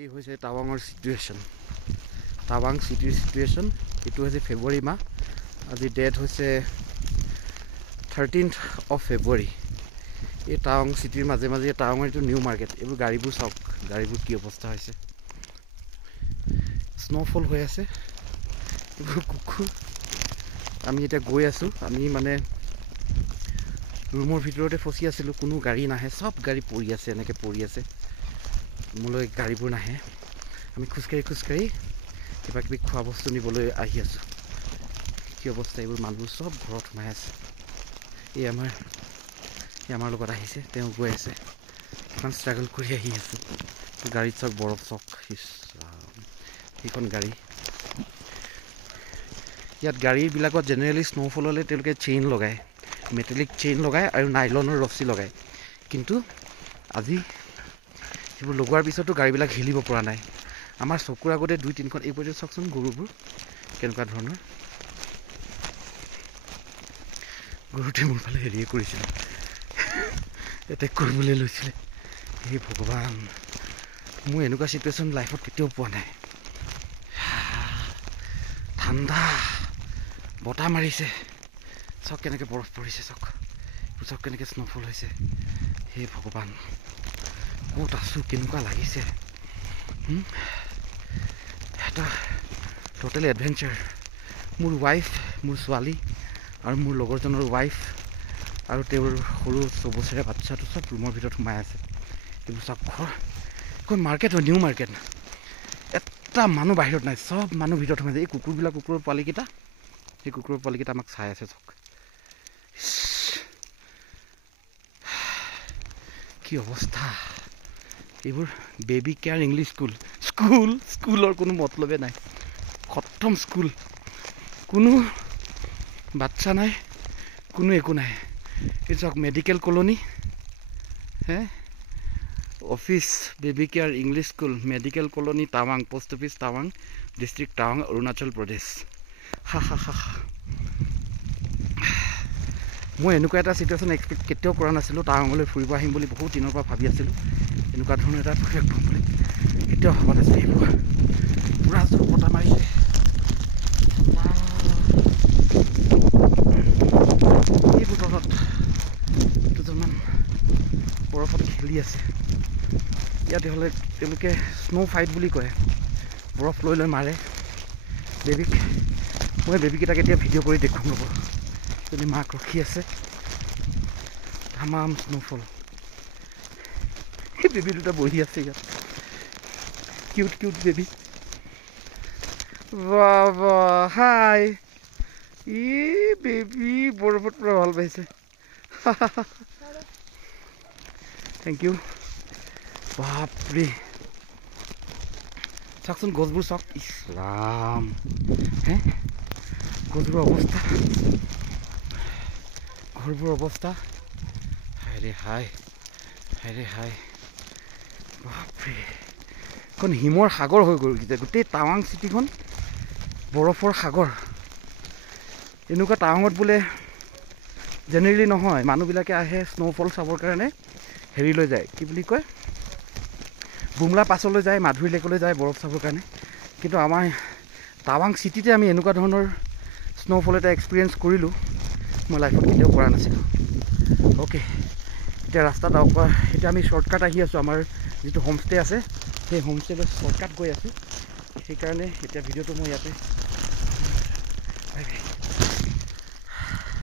এই হৈছে টাৱাঙৰ সিচুৱেশ্যন টাৱাং সিটিৰ সিচুৱেশ্যন এটো হৈছে ফেব্ৰুৱাৰী মাহ আজি ডেট হৈছে 13th of February এই টাৱাং সিটিৰ মাজে মাজে টাৱাঙৰ এটো নিউ মাৰ্কেট এইবোৰ গাড়ীবোৰ সব গাড়ীবোৰ কি অৱস্থা হৈছে স্নোফল হৈ আছে এইবোৰ কুকুৰ আমি এটা গৈ আছো আমি মানে ৰুমৰ ভিতৰতে ফসি আছিলো কোনো গাড়ী নাহে সব গাড়ী পৰি আছে এনেকে পৰি আছে মোলৈ গাড়ীবোৰ নাহে আমি খুচকাৰি কিবা কিবি খোৱা বস্তু নিবলৈ আহি আছো কি অৱস্থা এইবোৰ মানুহবোৰ সব ঘৰত সোমাই আছে এই আমাৰ লগত আহিছে তেওঁ গৈ আছে কিমান ষ্ট্ৰাগল কৰি আহি আছে গাড়ীত সব বৰফ চক এইখন গাড়ী ইয়াত গাড়ীবিলাকত জেনেৰেলি স্নোফল হ'লে তেওঁলোকে চেইন লগায় মেটালিক চেইন লগায় আৰু নাইলনৰ ৰছী লগায় কিন্তু আজি এইবোৰ লগোৱাৰ পিছতো গাড়ীবিলাক হিলিব পৰা নাই আমাৰ চকুৰ আগতে 2-3খন এইবোৰ চাওকচোন গৰুবোৰ কেনেকুৱা ধৰণৰ গৰুতে মোৰ ফালে হেৰিয়ে কৰিছিল এটেক কৰিবলৈ লৈছিলে হে ভগৱান মোৰ এনেকুৱা সিচুৱেশ্যন লাইফত কেতিয়াও পোৱা নাই ঠাণ্ডা বতাহ মাৰিছে চক কেনেকৈ বৰফ পৰিছে চক কেনেকৈ স্নোফল হৈছে হে ভগৱান ক'ত আছোঁ কেনেকুৱা লাগিছে এটা টোটেল এডভেঞ্চাৰ মোৰ ৱাইফ মোৰ ছোৱালী আৰু মোৰ লগৰজনৰ ৱাইফ আৰু তেওঁৰ সৰু 6 বছৰীয়া বাচ্চাটো চব ৰুমৰ ভিতৰত সোমাই আছে এইবোৰ চব এখন মাৰ্কেট হয় নিউ মাৰ্কেট এটা মানুহ বাহিৰত নাই সব মানুহ ভিতৰত সোমাই আছে এই কুকুৰৰ পোৱালিকেইটা এই কুকুৰৰ পোৱালিকেইটা আমাক চাই আছে চক কি অৱস্থা এইবোৰ বেবি কেয়াৰ ইংলিছ স্কুলৰ কোনো মতলবে নাই খতম স্কুল কোনো বাচ্চা নাই কোনো একো নাই এই চাওক মেডিকেল কলনি হে office baby care English school medical colony টাৱাং পোষ্ট অফিচ টাৱাং ডিষ্ট্ৰিক্ট টাৱাং অৰুণাচল প্ৰদেশ মই এনেকুৱা এটা সিচুৱেশ্যন এক্সপেক্ট কেতিয়াও কৰা নাছিলোঁ টাৱাঙলৈ ফুৰিব আহিম বুলি বহুত দিনৰ পৰা ভাবি আছিলোঁ এনেকুৱা ধৰণৰ এটা পৰিৱেশ পাম বুলি কেতিয়াও ভবা নাছিলোঁ এইবোৰ পুৰা জোৰ বতাহ মাৰিছে এই বতৰত দুজনমান বৰফত খেলি আছে ইয়াতে হ'লে তেওঁলোকে স্নো ফাইট বুলি কয় বৰফ লৈ মাৰে বেবীক মই বেবীকেইটাক এতিয়া ভিডিঅ' কৰি দেখুৱাম ৰ'ব যদি মাক ৰখি আছে তামাম স্নোফল এই বেবী দুটা বহি আছে ইয়াত কিউট বেবী হাই ই বেবী বৰফত পুৰা ভাল পাইছে থেংক ইউ বাপৰে চাওকচোন গছবোৰ চাওক ইছৰাম হে গছবোৰৰ অৱস্থা ঘৰবোৰ অৱস্থা হাই বাপৰে এখন হিমৰ সাগৰ হৈ গ'ল গোটেই টাৱাং চিটিখন বৰফৰ সাগৰ এনেকুৱা টাৱাঙত বোলে জেনেৰেলি নহয় মানুহবিলাকে আহে স্নোফল চাবৰ কাৰণে হেৰিলৈ যায় কি বুলি কয় বুমলা পাছলৈ যায় মাধুৰী লেকলৈ যায় বৰফ চাবৰ কাৰণে কিন্তু আমাৰ টাৱাং চিটিতে আমি এনেকুৱা ধৰণৰ স্নোফল এটা এক্সপিৰিয়েঞ্চ কৰিলোঁ মই লাইফত কেতিয়াও কৰা নাছিলোঁ অ'কে এতিয়া ৰাস্তাত এতিয়া আমি শ্বৰ্টকাট আহি আছোঁ আমাৰ যিটো হোমষ্টে আছে সেই হোমষ্টেলৈ শ্বৰ্টকাট গৈ আছোঁ সেইকাৰণে এতিয়া ভিডিঅ'টো মই ইয়াতে